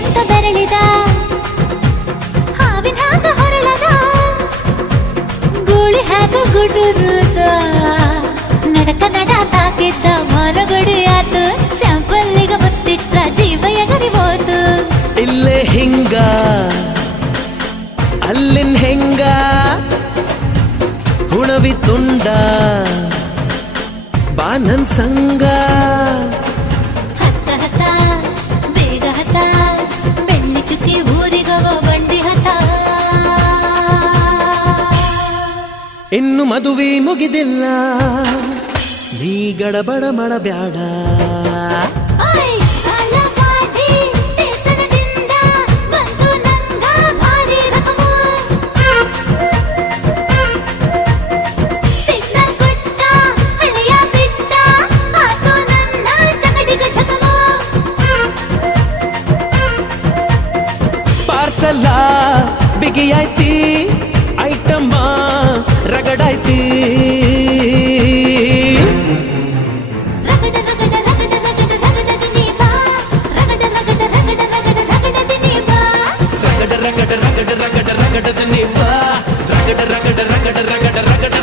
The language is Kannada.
ಬೇಕಂತ ಬೆರಳಿದ ಹಾವಿನ ಹಾಕ ಹೊರಳದ ಗೂಳಿ ಹಾಕ ಗುಟುರುದ ನಡಕ ನಡ ತಾಕಿದ್ದ ಮರಗಡಿ ಆತು ಸ್ಯಾಂಪಲ್ಲಿಗ ಮುತ್ತಿಟ್ಟ ಜೀವ ಎಗರಿ ಹೋತು ಇಲ್ಲೇ ಹಿಂಗ ಅಲ್ಲಿನ್ ಹೆಂಗ ಹುಣವಿ ತುಂಡ ಬಾ ನನ್ ಸಂಗ ಹತ್ತ ಹತ್ತ ಬೇಗ ಹತ್ತ ಬೆಳ್ಳಿ ಚುಕ್ಕಿ ಊರಿಗವ ಬಂಡಿ ಹತ್ತ ಇನ್ನು ಮದುವೆ ಮುಗಿದಿಲ್ಲ ನೀ ಗಡಬಡ ಮಾಡಬ್ಯಾಡ ಓಯ್ ಸಾಲಗಾಡಿ ದೇಶದಿಂದ ಬಂದು ನಂಗ ಭಾರಿ ರಕಮು ಸಿಗ್ನಲ್ ಕೊಟ್ಟ ಹಳೆಯ ಬಿಟ್ಟ ಆತು ನನ್ನ ಚಕಡಿಗ ಚಕಮು ಪಾರ್ಸಲ್ಲ ಬಿಗಿಯಾಯ್ತಿ ಐಟಮ್ಮ ರಗಡಾಯ್ತಿ ರಗಡ ರಗಡ ರಗಡ ರಗಡ ರಗಡ ದಿನೀಬಾ ರಗಡ ರಗಡ ರಗಡ ರಗಡ ರಗಡ ದಿನೀಬಾ ರಗಡ ರಗಡ ರಗಡ ರಗಡ ರಗಡ ನೀ ಬಾ ರಗಡ ರಗಡ ರಗಡ ರಗಡ ರಗಡ